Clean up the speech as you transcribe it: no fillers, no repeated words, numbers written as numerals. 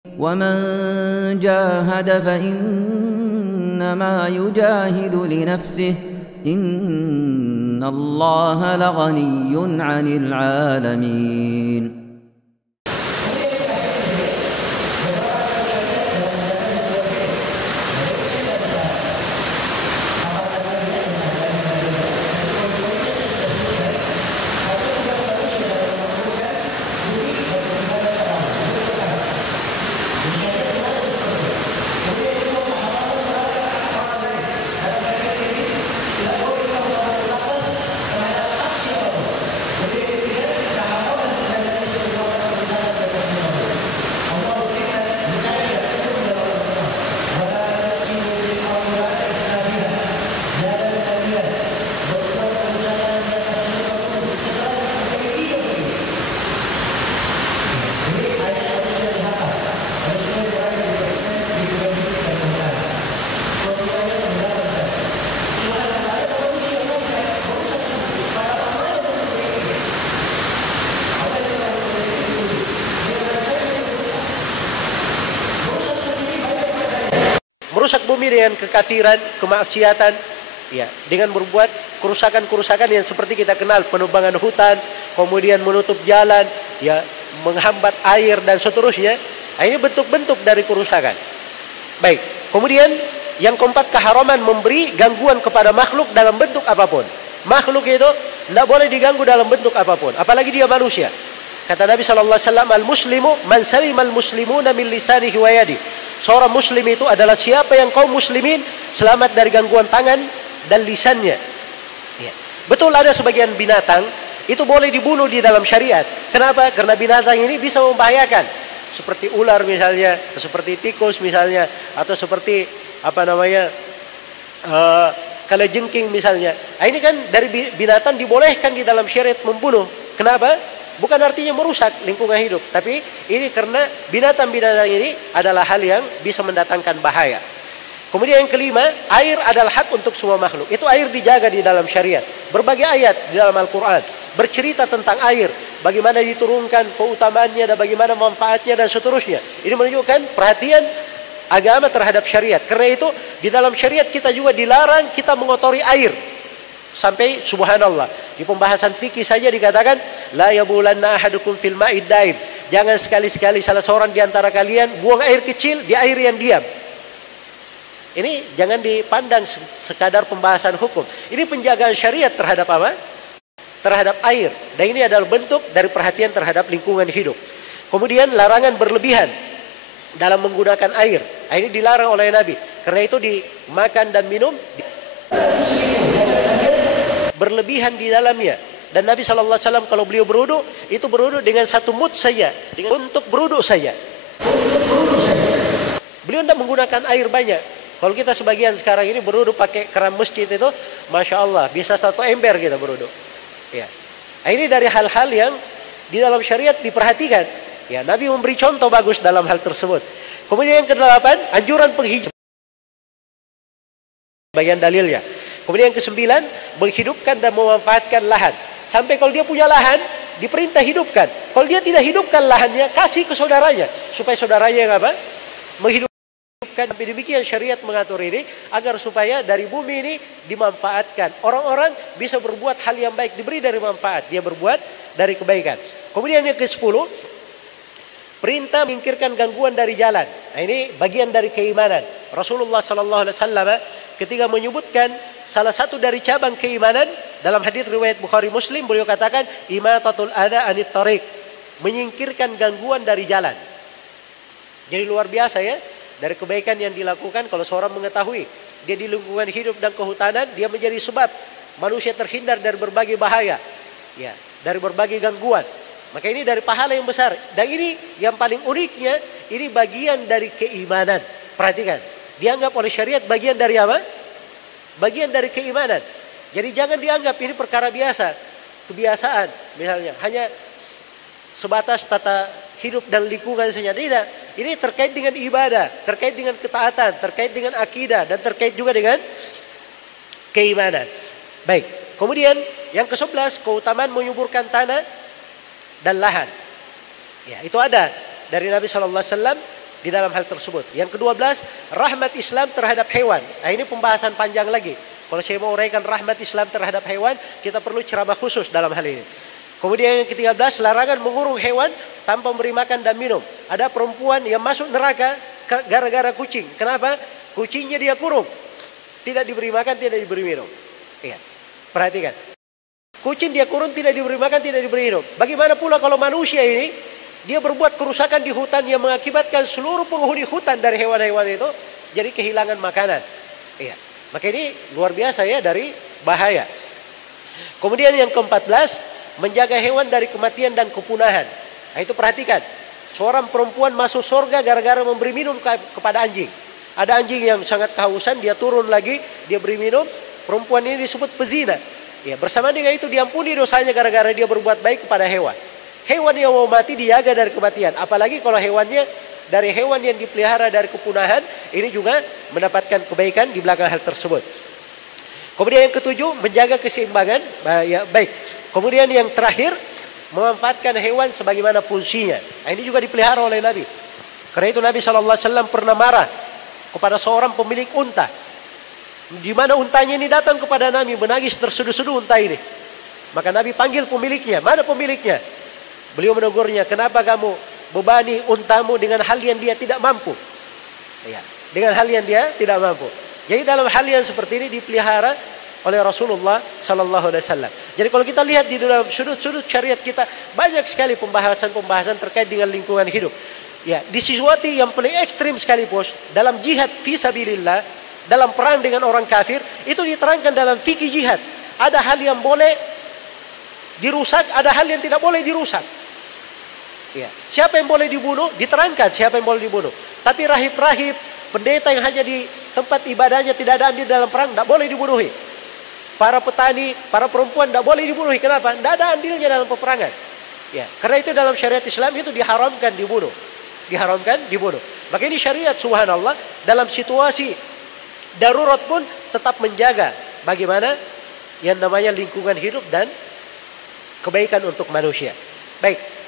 ومن جاهد فإنما يجاهد لنفسه إن الله لغني عن العالمين. Merusak bumi dengan kekafiran, kemaksiatan, ya, dengan berbuat kerusakan-kerusakan yang seperti kita kenal, penebangan hutan, kemudian menutup jalan, ya, menghambat air dan seterusnya. Ini bentuk-bentuk dari kerusakan. Baik, kemudian yang keempat, keharaman memberi gangguan kepada makhluk dalam bentuk apapun. Makhluk itu tidak boleh diganggu dalam bentuk apapun, apalagi dia manusia. Kata Nabi SAW, al-muslimu man salimal muslimuna min lisanihi wa yadi. Seorang muslim itu adalah siapa yang kaum muslimin selamat dari gangguan tangan dan lisannya. Ya. Betul ada sebagian binatang itu boleh dibunuh di dalam syariat. Kenapa? Karena binatang ini bisa membahayakan. Seperti ular misalnya, atau seperti tikus misalnya, atau seperti kalajengking misalnya. Nah, ini kan dari binatang dibolehkan di dalam syariat membunuh. Kenapa? Bukan artinya merusak lingkungan hidup, tapi ini karena binatang-binatang ini adalah hal yang bisa mendatangkan bahaya. Kemudian yang kelima, air adalah hak untuk semua makhluk. Itu air dijaga di dalam syariat. Berbagai ayat di dalam Al-Quran bercerita tentang air, bagaimana diturunkan keutamaannya dan bagaimana manfaatnya dan seterusnya. Ini menunjukkan perhatian agama terhadap syariat. Karena itu di dalam syariat kita juga dilarang kita mengotori air. Sampai subhanallah di pembahasan fikih saja dikatakan la yabulanna ahadukum fil ma'id daib. Jangan sekali-sekali salah seorang di antara kalian buang air kecil di air yang diam. Ini jangan dipandang sekadar pembahasan hukum. Ini penjagaan syariat terhadap apa? Terhadap air. Dan ini adalah bentuk dari perhatian terhadap lingkungan hidup. Kemudian larangan berlebihan dalam menggunakan air. Ini dilarang oleh Nabi. Karena itu dimakan dan minum berlebihan di dalamnya. Dan Nabi SAW kalau beliau berwudu, itu berwudu dengan satu mud saja, untuk berwudu saja. Beliau tidak menggunakan air banyak. Kalau kita sebagian sekarang ini berwudu pakai keran masjid itu, Masya Allah, bisa satu ember kita berwudu. Ya. Nah, ini dari hal-hal yang di dalam syariat diperhatikan. Ya, Nabi memberi contoh bagus dalam hal tersebut. Kemudian yang kedelapan, anjuran penghijauan. Bagian dalilnya. Kemudian yang kesembilan, menghidupkan dan memanfaatkan lahan. Sampai kalau dia punya lahan, diperintah hidupkan. Kalau dia tidak hidupkan lahannya, kasih ke saudaranya. Supaya saudaranya yang apa? Menghidupkan. Demikian syariat mengatur ini, agar supaya dari bumi ini dimanfaatkan. Orang-orang bisa berbuat hal yang baik, diberi dari manfaat. Dia berbuat dari kebaikan. Kemudian yang ke-10, perintah menyingkirkan gangguan dari jalan. Nah, ini bagian dari keimanan. Rasulullah SAW ketika menyebutkan salah satu dari cabang keimanan dalam hadis riwayat Bukhari Muslim, beliau katakan imatatul adza anit thariq, menyingkirkan gangguan dari jalan. Jadi luar biasa ya, dari kebaikan yang dilakukan kalau seorang mengetahui dia di lingkungan hidup dan kehutanan, dia menjadi sebab manusia terhindar dari berbagai bahaya, ya, dari berbagai gangguan. Maka ini dari pahala yang besar. Dan ini yang paling uniknya, ini bagian dari keimanan. Perhatikan, dianggap oleh syariat bagian dari apa? Bagian dari keimanan. Jadi jangan dianggap ini perkara biasa, kebiasaan misalnya, hanya sebatas tata hidup dan lingkungan saja. Tidak, ini terkait dengan ibadah, terkait dengan ketaatan, terkait dengan akidah, dan terkait juga dengan keimanan. Baik, kemudian yang ke-11, keutamaan menyuburkan tanah dan lahan. Ya, itu ada dari Nabi SAW di dalam hal tersebut. Yang ke-12, rahmat Islam terhadap hewan. Nah, ini pembahasan panjang lagi. Kalau saya mau uraikan rahmat Islam terhadap hewan, kita perlu ceramah khusus dalam hal ini. Kemudian yang ke-13, larangan mengurung hewan tanpa memberi makan dan minum. Ada perempuan yang masuk neraka gara-gara kucing. Kenapa? Kucingnya dia kurung. Tidak diberi makan, tidak diberi minum. Iya. Perhatikan. Kucing dia kurung, tidak diberi makan, tidak diberi minum. Bagaimana pula kalau manusia ini, dia berbuat kerusakan di hutan yang mengakibatkan seluruh penghuni hutan dari hewan-hewan itu jadi kehilangan makanan. Iya. Maka ini luar biasa ya dari bahaya. Kemudian yang ke-14, menjaga hewan dari kematian dan kepunahan. Nah, itu perhatikan. Seorang perempuan masuk surga gara-gara memberi minum kepada anjing. Ada anjing yang sangat kehausan, dia turun lagi, dia beri minum. Perempuan ini disebut pezina. Ya, bersama dengan itu diampuni dosanya gara-gara dia berbuat baik kepada hewan. Hewan yang mau mati dijaga dari kematian. Apalagi kalau hewannya dari hewan yang dipelihara dari kepunahan, ini juga mendapatkan kebaikan di belakang hal tersebut. Kemudian yang ke-7, menjaga keseimbangan. Ya, baik. Kemudian yang terakhir, memanfaatkan hewan sebagaimana fungsinya. Nah, ini juga dipelihara oleh Nabi. Karena itu Nabi SAW pernah marah kepada seorang pemilik unta. Di mana untanya ini datang kepada Nabi, menangis terseduh-seduh unta ini. Maka Nabi panggil pemiliknya. Mana pemiliknya? Beliau menegurnya, kenapa kamu bebani untamu dengan hal yang dia tidak mampu? Ya, dengan hal yang dia tidak mampu. Jadi dalam hal yang seperti ini dipelihara oleh Rasulullah Sallallahu Alaihi Wasallam. Jadi kalau kita lihat di dalam sudut-sudut syariat kita, banyak sekali pembahasan-pembahasan terkait dengan lingkungan hidup. Ya, di sesuatu yang paling ekstrim sekali bos, dalam jihad fisabilillah, dalam perang dengan orang kafir, itu diterangkan dalam fikih jihad. Ada hal yang boleh dirusak, ada hal yang tidak boleh dirusak. Ya. Siapa yang boleh dibunuh? Diterangkan siapa yang boleh dibunuh. Tapi rahib-rahib, pendeta yang hanya di tempat ibadahnya tidak ada andil dalam perang, tidak boleh dibunuhi. Para petani, para perempuan tidak boleh dibunuhi. Kenapa? Tidak ada andilnya dalam peperangan. Ya. Karena itu dalam syariat Islam itu diharamkan dibunuh. Diharamkan dibunuh. Maka ini syariat subhanallah dalam situasi darurat pun tetap menjaga bagaimana yang namanya lingkungan hidup dan kebaikan untuk manusia. Baik.